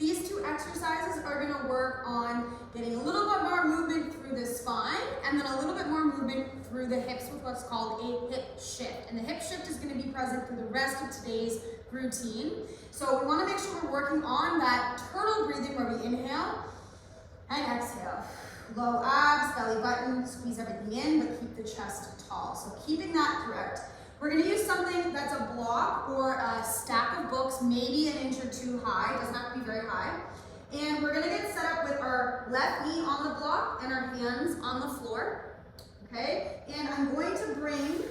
These two exercises are going to work on getting a little bit more movement through the spine and then a little bit more movement through the hips with what's called a hip shift. And the hip shift is going to be present through the rest of today's routine. So we want to make sure we're working on that turtle breathing where we inhale and exhale. Low abs, belly button, squeeze everything in, but keep the chest tall. So keeping that throughout. We're going to use something that's a block or a stack of books, maybe an inch or two high. It doesn't have to be very high. And we're going to get set up with our left knee on the block and our hands on the floor. Okay? And I'm going to bring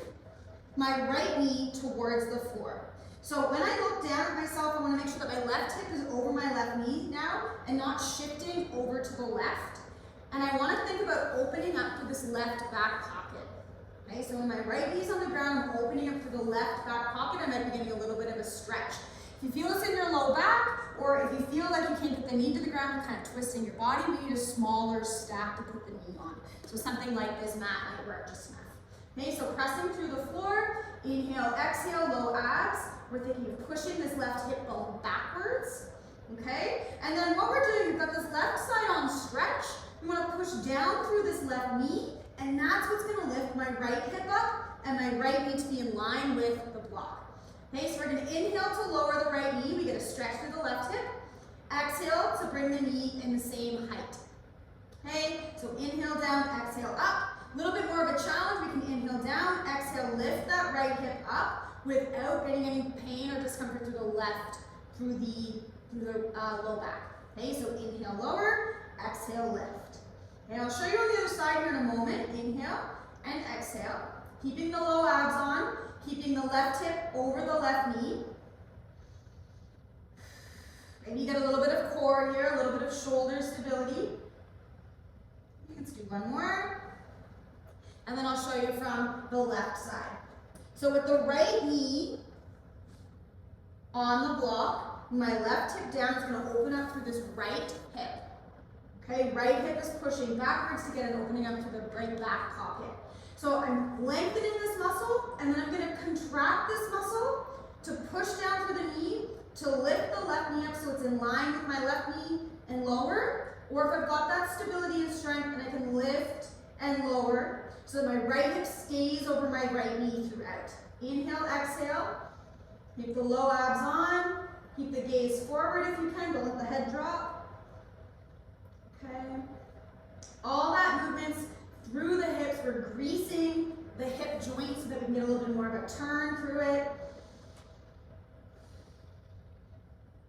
my right knee towards the floor. So when I look down at myself, I want to make sure that my left hip is over my left knee now and not shifting over to the left. And I want to think about opening up to this left back pocket. Okay, so when my right knee is on the ground, I'm opening up to the left back pocket. I might be getting a little bit of a stretch. If you feel this in your low back, or if you feel like you can't get the knee to the ground, you're kind of twisting your body, we need a smaller stack to put the knee on. So something like this mat might work just enough. Okay, so pressing through the floor, inhale, exhale, low abs. We're thinking of pushing this left hip bone backwards. Okay, and then what we're doing, we've got this left side on stretch. We want to push down through this left knee, and that's what's going to lift my right hip up and my right knee to be in line with the block. Okay, so we're going to inhale to lower the right knee. We get a stretch through the left hip. Exhale to bring the knee in the same height. Okay, so inhale down, exhale up. A little bit more of a challenge. We can inhale down, exhale, lift that right hip up without getting any pain or discomfort through the left, through the low back. Okay, so inhale, lower, exhale, lift. Okay, I'll show you on the other side here in a moment. Inhale and exhale. Keeping the low abs on, keeping the left hip over the left knee. Maybe you get a little bit of core here, a little bit of shoulder stability. Let's do one more. And then I'll show you from the left side. So with the right knee on the block, my left hip down is going to open up through this right hip. Okay, right hip is pushing backwards to get an opening up to the right back pocket. So I'm lengthening this muscle, and then I'm going to contract this muscle to push down through the knee to lift the left knee up so it's in line with my left knee and lower. Or if I've got that stability and strength, and I can lift and lower so that my right hip stays over my right knee throughout. Inhale, exhale. Keep the low abs on. Keep the gaze forward if you can. Don't let the head drop. Okay. All that movement's through the hips. We're greasing the hip joint so that we can get a little bit more of a turn through it.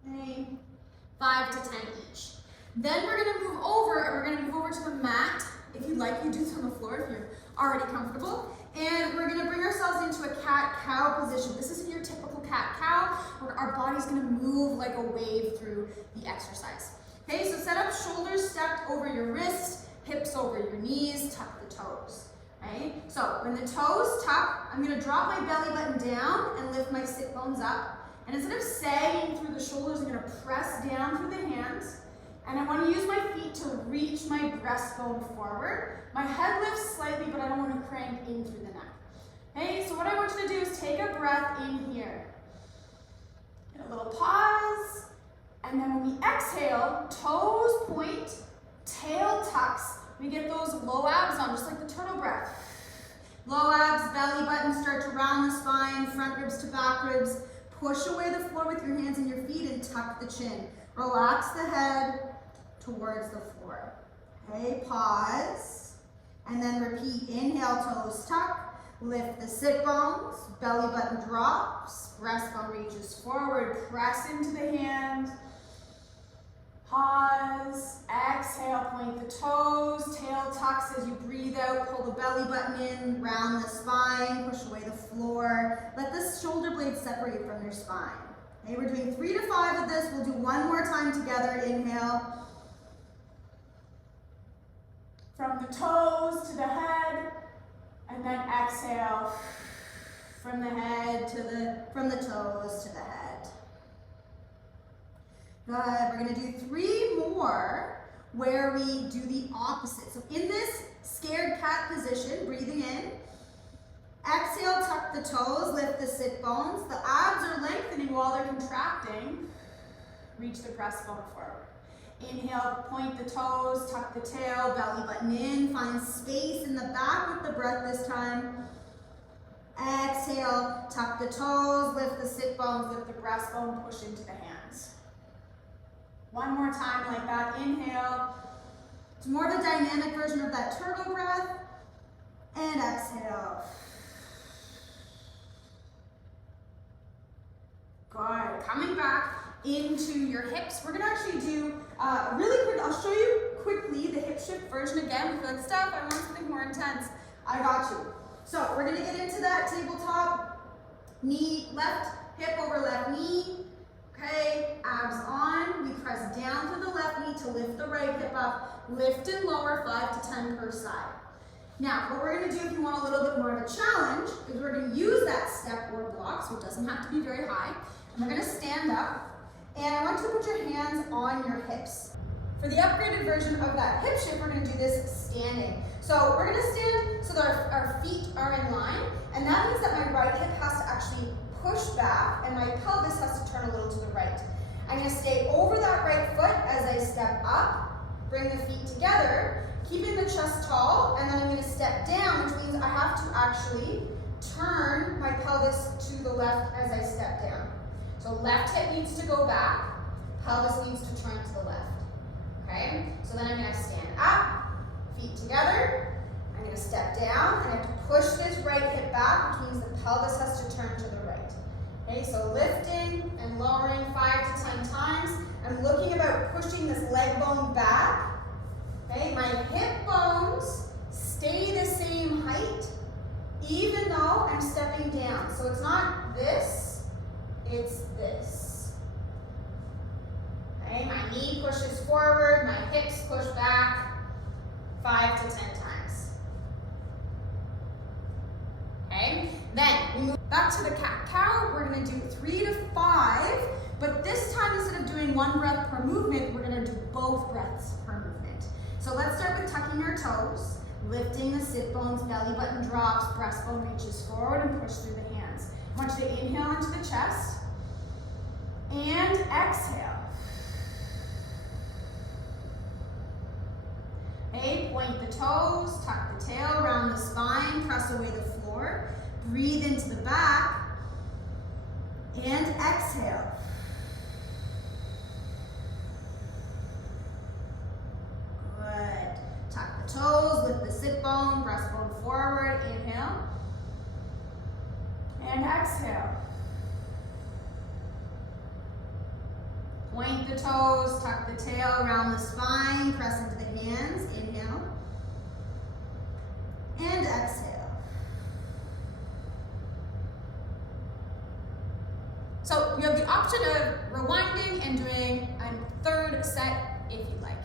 Okay. 5 to 10 each. Then we're going to move over, and we're going to move over to the mat. If you'd like, you do this on the floor if you're already comfortable. And we're going to bring ourselves into a cat-cow position. This isn't your typical cat-cow, where our body's going to move like a wave through the exercise. Okay, so set up shoulders stacked over your wrists, hips over your knees, tuck the toes. Okay, so when the toes tuck, I'm going to drop my belly button down and lift my sit bones up. And instead of sagging through the shoulders, I'm going to press down through the hands. And I want to use my feet to reach my breastbone forward. My head lifts slightly, but I don't want to crank in through the neck. Okay, so what I want you to do is take a breath in here. Get a little pause. And then when we exhale, toes point, tail tucks. We get those low abs on, just like the turtle breath. Low abs, belly button, start to round the spine, front ribs to back ribs. Push away the floor with your hands and your feet and tuck the chin. Relax the head towards the floor. Okay, pause. And then repeat. Inhale, toes tuck. Lift the sit bones. Belly button drops. Breastbone reaches forward. Press into the hand. Pause. Exhale, point the toes. Tail tucks as you breathe out. Pull the belly button in. Round the spine. Push away the floor. Let the shoulder blades separate from your spine. Okay, we're doing 3 to 5 of this. We'll do one more time together. Inhale. From the toes to the head, and then exhale from the head to from the toes to the head. Good. We're going to do 3 more where we do the opposite. So in this scared cat position, breathing in. Exhale, tuck the toes, lift the sit bones. The abs are lengthening while they're contracting. reach the breastbone forward. Inhale, point the toes, tuck the tail, belly button in, find space in the back with the breath this time. Exhale, tuck the toes, lift the sit bones, lift the breastbone, push into the hands. One more time like that, inhale. It's more of a dynamic version of that turtle breath. And exhale. Good, coming back into your hips. We're gonna actually do really quick, I'll show you quickly the hip shift version again. If you're like, Steph, I want something more intense, I got you. So we're gonna get into that tabletop, knee, left hip over left knee, okay, abs on. We press down to the left knee to lift the right hip up, lift and lower 5 to 10 per side. Now, what we're gonna do if you want a little bit more of a challenge is we're gonna use that step or block, so it doesn't have to be very high. And we're gonna stand up, and I want you to put your hands on your hips. For the upgraded version of that hip shift, we're gonna do this standing. So we're gonna stand so that our feet are in line, and that means that my right hip has to actually push back, and my pelvis has to turn a little to the right. I'm gonna stay over that right foot as I step up, bring the feet together, keeping the chest tall, and then I'm gonna step down, which means I have to actually turn my pelvis to the left as I step down. So left hip needs to go back, pelvis needs to turn to the left, okay? So then I'm gonna stand up, feet together, I'm gonna step down, and I have to push this right hip back, which means the pelvis has to turn to the right. Okay, so lifting and lowering 5 to 10 times. I'm looking about pushing this leg bone back, okay? My hip bones stay the same height, even though I'm stepping down. So it's not this, it's this. Okay, my knee pushes forward, my hips push back 5 to 10 times. Okay, then we move back to the cat-cow. We're gonna do 3 to 5, but this time instead of doing one breath per movement, we're gonna do both breaths per movement. So let's start with tucking our toes, lifting the sit bones, belly button drops, breastbone reaches forward, and push through the hands. I want you to inhale into the chest, and exhale. Okay, point the toes, tuck the tail around the spine, press away the floor, breathe into the back, and exhale. Good. Tuck the toes, lift the sit bone, breastbone forward, inhale, and exhale. Point the toes, tuck the tail around the spine, press into the hands, inhale, and exhale. So you have the option of rewinding and doing a third set if you like.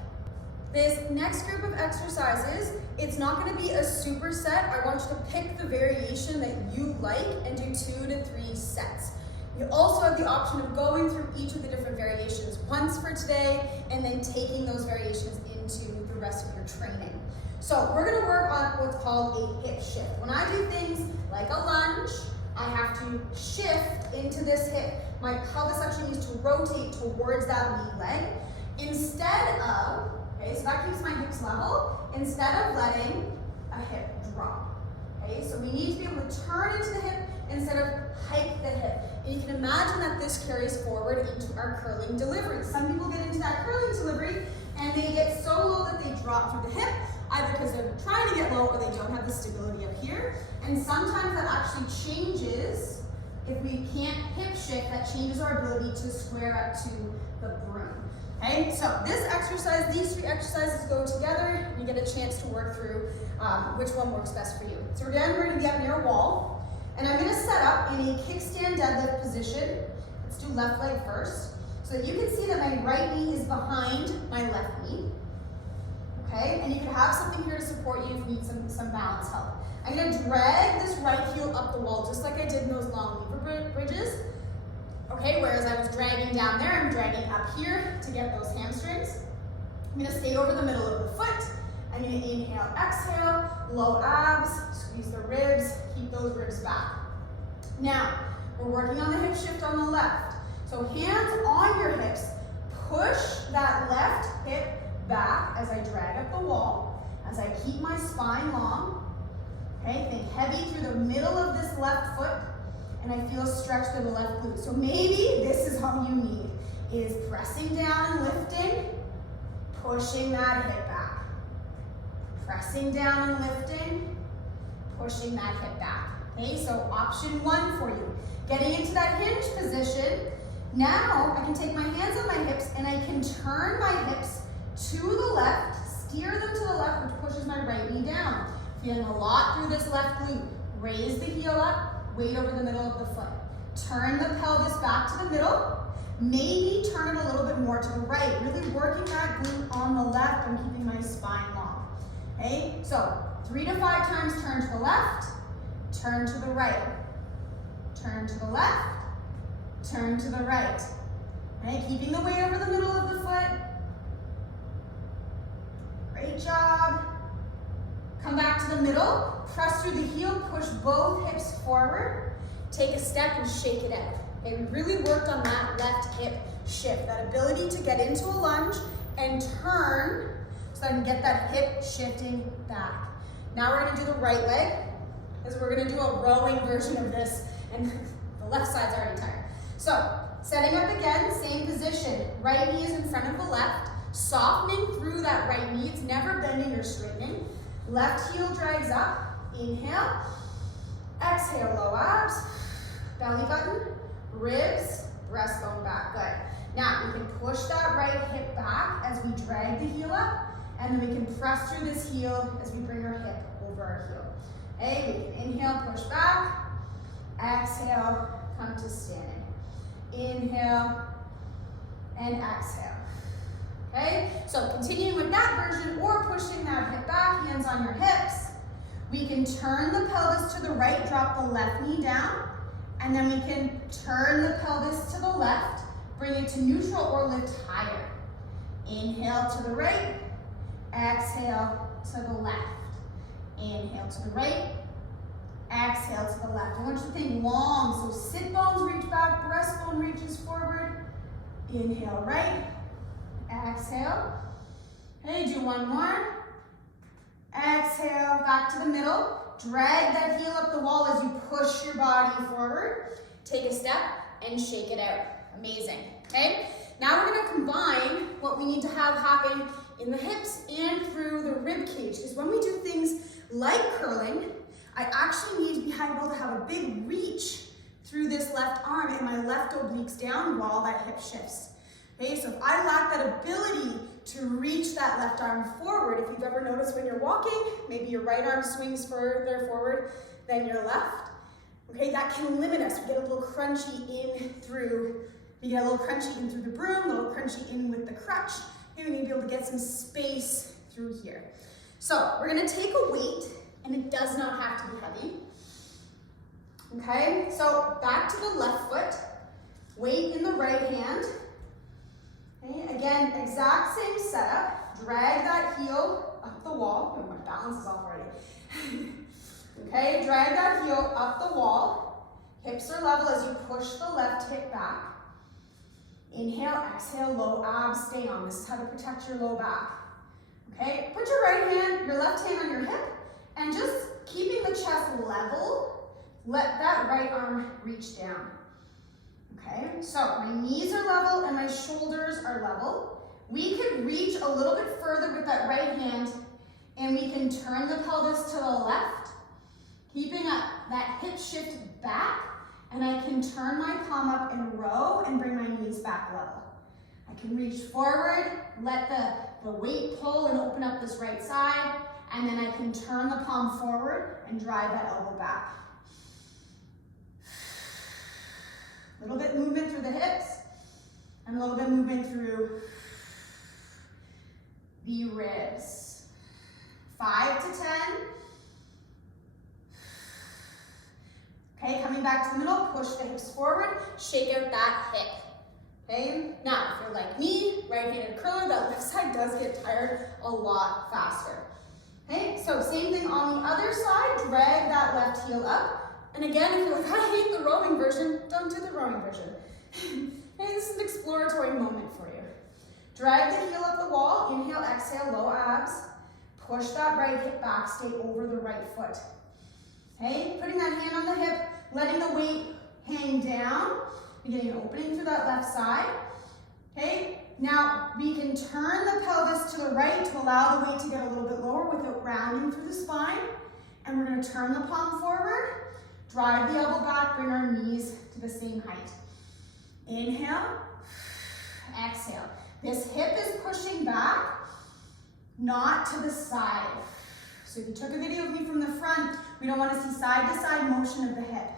This next group of exercises, it's not going to be a superset. I want you to pick the variation that you like and do 2 to 3 sets. You also have the option of going through each of the different variations once for today and then taking those variations into the rest of your training. So we're gonna work on what's called a hip shift. When I do things like a lunge, I have to shift into this hip. My pelvis actually needs to rotate towards that lead leg instead of, okay, so that keeps my hips level, instead of letting a hip drop. Okay, so we need to be able to turn into the hip instead of hike the hip. And you can imagine that this carries forward into our curling delivery. Some people get into that curling delivery and they get so low that they drop through the hip, either because they're trying to get low or they don't have the stability up here. And sometimes that actually changes, if we can't hip shift, that changes our ability to square up to the broom. Okay, so this exercise, these 3 exercises go together, and you get a chance to work through which one works best for you. So again, we're gonna be up near a wall. And I'm going to set up in a kickstand deadlift position. Let's do left leg first. So that you can see that my right knee is behind my left knee. Okay, and you can have something here to support you if you need some balance help. I'm going to drag this right heel up the wall, just like I did in those long lever bridges. Okay, whereas I was dragging down there, I'm dragging up here to get those hamstrings. I'm going to stay over the middle of the foot. I'm going to inhale, exhale, low abs, squeeze the ribs, keep those ribs back. Now, we're working on the hip shift on the left. So hands on your hips, push that left hip back as I drag up the wall, as I keep my spine long. Okay, think heavy through the middle of this left foot, and I feel a stretch through the left glute. So maybe this is all you need, is pressing down and lifting, pushing that hip back. Pressing down and lifting, pushing that hip back. Okay, so option one for you. Getting into that hinge position. Now I can take my hands on my hips and I can turn my hips to the left, steer them to the left, which pushes my right knee down. Feeling a lot through this left glute. Raise the heel up, weight over the middle of the foot. Turn the pelvis back to the middle. Maybe turn it a little bit more to the right. Really working that glute on the left and keeping my spine long. Okay, so 3 to 5 times turn to the left, turn to the right. Turn to the left, turn to the right. Okay, keeping the weight over the middle of the foot. Great job. Come back to the middle, press through the heel, push both hips forward. Take a step and shake it out. Okay, we really worked on that left hip shift, that ability to get into a lunge and turn so I can get that hip shifting back. Now we're gonna do the right leg, because we're gonna do a rowing version of this, and the left side's already tired. So, setting up again, same position. Right knee is in front of the left, softening through that right knee. It's never bending or straightening. Left heel drags up. Inhale. Exhale, low abs. Belly button, ribs, breastbone back. Good. Now, we can push that right hip back as we drag the heel up, and then we can press through this heel as we bring our hip over our heel. Okay, we can inhale, push back. Exhale, come to standing. Inhale and exhale. Okay, so continuing with that version or pushing that hip back, hands on your hips. We can turn the pelvis to the right, drop the left knee down, and then we can turn the pelvis to the left, bring it to neutral or lift higher. Inhale to the right, exhale to the left. Inhale to the right, exhale to the left. I want you to think long, so sit bones reach back, breastbone reaches forward. Inhale right, exhale. Okay, do one more. Exhale, back to the middle. Drag that heel up the wall as you push your body forward. Take a step and shake it out. Amazing, okay? Now we're gonna combine what we need to have happen in the hips and through the rib cage, because when we do things like curling, I actually need to be able to have a big reach through this left arm and my left obliques down while that hip shifts. Okay, so if I lack that ability to reach that left arm forward, if you've ever noticed when you're walking, maybe your right arm swings further forward than your left, okay, that can limit us. We get a little crunchy in through, we get a little crunchy in through the broom, a little crunchy in with the crutch. Okay, we need to be able to get some space through here. So we're gonna take a weight, and it does not have to be heavy. Okay, so back to the left foot, weight in the right hand. Okay, again, exact same setup. Drag that heel up the wall. Oh, my balance is off already. Okay, drag that heel up the wall. Hips are level as you push the left hip back. Inhale, exhale, low abs, stay on. This is how to protect your low back. Okay, put your right hand, your left hand on your hip, and just keeping the chest level, let that right arm reach down. Okay, so my knees are level and my shoulders are level. We could reach a little bit further with that right hand, and we can turn the pelvis to the left, keeping that hip shift back, and I can turn my palm up and row and bring my knees back level. I can reach forward, let the weight pull and open up this right side, and then I can turn the palm forward and drive that elbow back. A little bit movement through the hips, and a little bit movement through the ribs. 5 to 10. Okay, coming back to the middle, push the hips forward, shake out that hip. Okay, now if you're like me, right-handed curler, that left side does get tired a lot faster. Okay, so same thing on the other side, drag that left heel up. And again, if you're like, I hate the rowing version, don't do the rowing version. Okay, this is an exploratory moment for you. Drag the heel up the wall, inhale, exhale, low abs. Push that right hip back, stay over the right foot. Okay, putting that hand on the hip, letting the weight hang down, beginning an opening through that left side. Okay, now we can turn the pelvis to the right to allow the weight to get a little bit lower without rounding through the spine. And we're going to turn the palm forward, drive the elbow back, bring our knees to the same height. Inhale, exhale. This hip is pushing back, not to the side. So if you took a video of me from the front, we don't want to see side-to-side motion of the hip.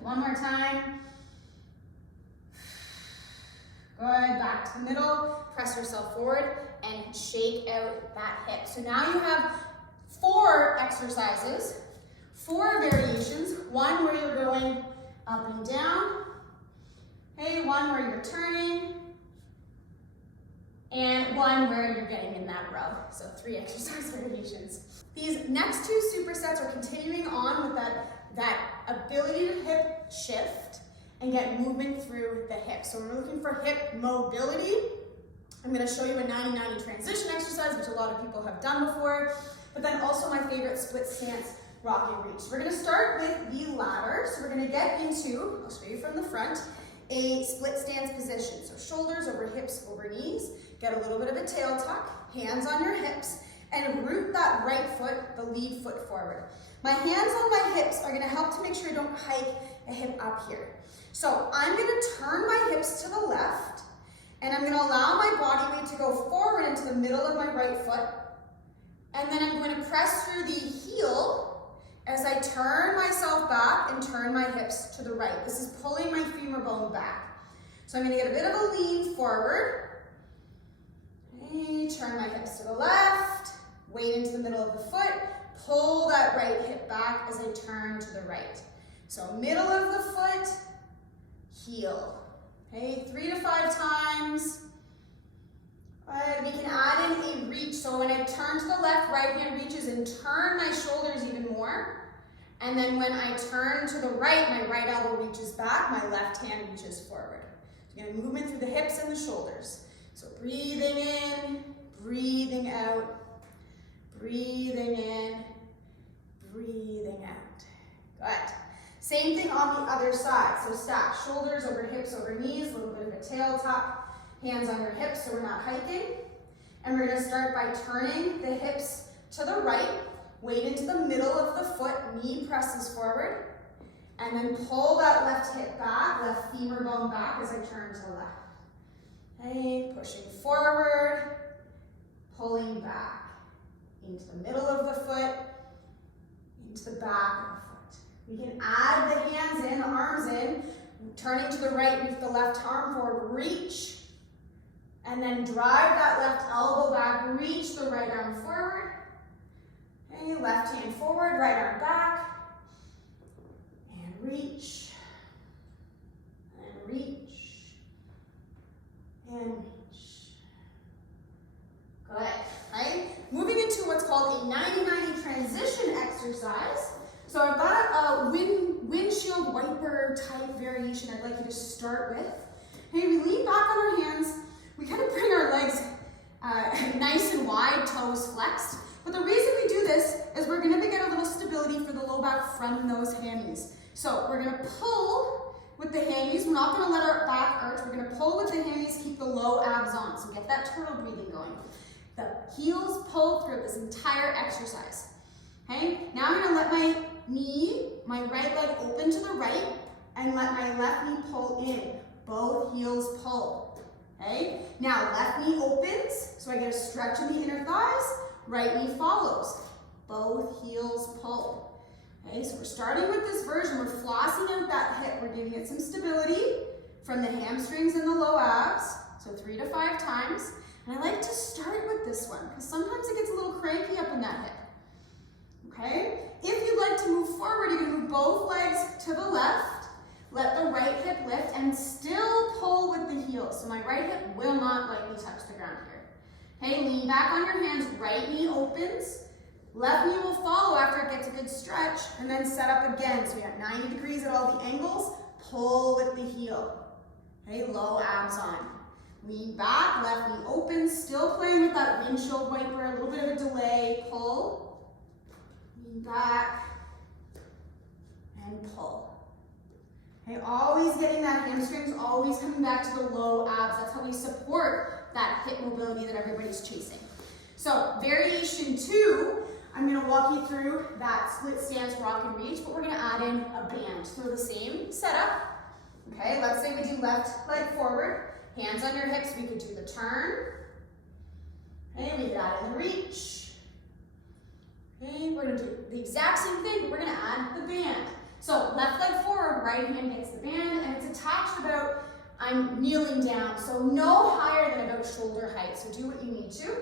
One more time. Good, back to the middle, press yourself forward and shake out that hip. So now you have 4 exercises, 4 variations, one where you're going up and down, okay, one where you're turning, and one where you're getting in that row. So 3 exercise variations. These next 2 supersets are continuing on with that ability to hip shift and get movement through the hips. So we're looking for hip mobility. I'm going to show you a 90-90 transition exercise, which a lot of people have done before, but then also my favorite split stance rocking reach. We're going to start with the ladder. So we're going to get into, I'll show you from the front, a split stance position. So shoulders over hips over knees, get a little bit of a tail tuck, hands on your hips, and root that right foot, the lead foot forward. My hands on my hips are going to help to make sure I don't hike a hip up here. So I'm going to turn my hips to the left, and I'm going to allow my body weight to go forward into the middle of my right foot, and then I'm going to press through the heel as I turn myself back and turn my hips to the right. This is pulling my femur bone back. So I'm going to get a bit of a lean forward. Okay, turn my hips to the left, weight into the middle of the foot, pull that right hip back as I turn to the right. So middle of the foot, heel. Okay, 3 to 5 times. We can add in a reach. So when I turn to the left, right hand reaches and turn my shoulders even more. And then when I turn to the right, my right elbow reaches back, my left hand reaches forward. So you're going to movement through the hips and the shoulders. So breathing in, breathing out, breathing in, breathing out. Good. Same thing on the other side. So stack shoulders over hips over knees, a little bit of a tail tuck, hands on your hips so we're not hiking. And we're going to start by turning the hips to the right, weight into the middle of the foot, knee presses forward, and then pull that left hip back, left femur bone back as I turn to the left. Okay, pushing forward, pulling back into the middle of the foot, into the back of the foot. We can add the hands in, the arms in, turning to the right, move the left arm forward, reach, and then drive that left elbow back, reach the right arm forward. Okay, left hand forward, right arm back, and reach, and reach, and reach. Good, right? Moving into what's called a 90-90 transition exercise. So I've got a windshield wiper type variation I'd like you to start with. Okay, we lean back on our hands. We kind of bring our legs nice and wide, toes flexed. But the reason we do this is we're going to get a little stability for the low back from those hammies. So we're going to pull with the hammies. We're not going to let our back arch. We're going to pull with the hammies, keep the low abs on. So get that turtle breathing going. The heels pull through this entire exercise. Okay, now I'm going to let my knee, my right leg open to the right, and let my left knee pull in. Both heels pull. Okay, now left knee opens, so I get a stretch in the inner thighs, right knee follows. Both heels pull. Okay, so we're starting with this version. We're flossing out that hip. We're giving it some stability from the hamstrings and the low abs. So 3 to 5 times. And I like to start with this one because sometimes it gets a little cranky up in that hip. Okay? If you'd like to move forward, you can move both legs to the left, let the right hip lift, and still pull with the heels. So my right hip will not lightly touch the ground here. Okay, lean back on your hands, right knee opens, Left knee will follow after it gets a good stretch, and then set up again. So we got 90 degrees at all the angles. Pull with the heel. Okay, low abs on. Lean back, left knee open, still playing with that windshield wiper, a little bit of a delay. Pull, lean back, and pull. Okay, always getting that hamstrings, always coming back to the low abs. That's how we support that hip mobility that everybody's chasing. So variation 2, I'm gonna walk you through that split stance rock and reach, but we're gonna add in a band. So the same setup. Okay, let's say we do left leg forward, hands on your hips, we could do the turn. Okay, we could add in the reach. Okay, we're gonna do the exact same thing, but we're gonna add the band. So left leg forward, right hand hits the band, and it's attached about, I'm kneeling down, so no higher than about shoulder height, so do what you need to.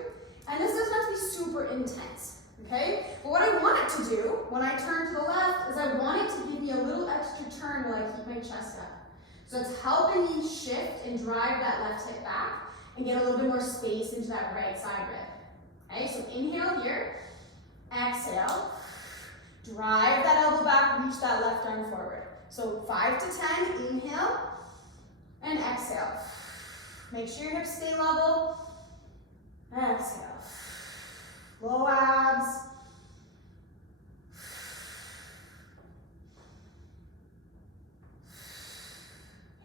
And this doesn't have to be super intense, okay? But what I want it to do, when I turn to the left, is I want it to give me a little extra turn while I keep my chest up. So it's helping me shift and drive that left hip back and get a little bit more space into that right side rib. Okay, so inhale here, exhale, drive that elbow back, reach that left arm forward. So 5 to 10, inhale, and exhale. Make sure your hips stay level, exhale. Low abs.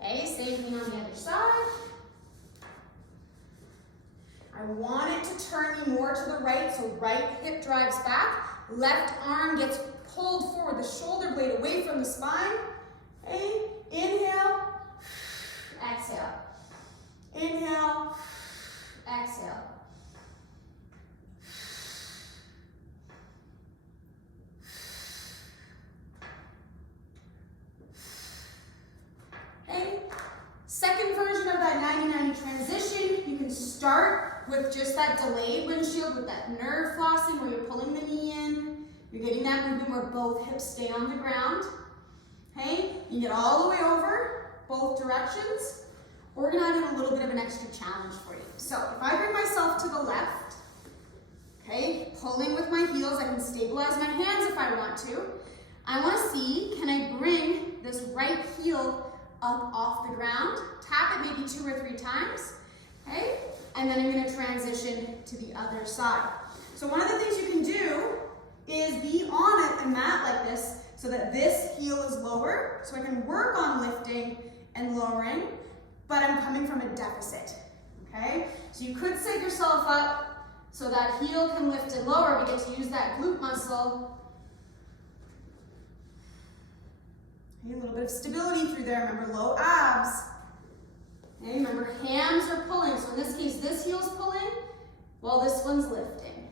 Okay, same thing on the other side. I want it to turn me more to the right, so right hip drives back, left arm gets pulled forward, the shoulder blade away from the spine. Okay, inhale, exhale. Inhale, exhale. Okay, second version of that 90-90 transition, you can start with just that delayed windshield with that nerve flossing where you're pulling the knee in. You're getting that movement where both hips stay on the ground. Okay, you get all the way over, both directions. We're gonna add in a little bit of an extra challenge for you. So if I bring myself to the left, okay, pulling with my heels, I can stabilize my hands if I want to. I wanna see, can I bring this right heel up off the ground, tap it maybe 2 or 3 times, okay? And then I'm gonna transition to the other side. So one of the things you can do is be on a mat like this so that this heel is lower, so I can work on lifting and lowering, but I'm coming from a deficit, okay? So you could set yourself up so that heel can lift and lower. We get to use that glute muscle. Okay, a little bit of stability through there. Remember, low abs. Okay, remember, hams are pulling. So in this case, this heel's pulling while this one's lifting.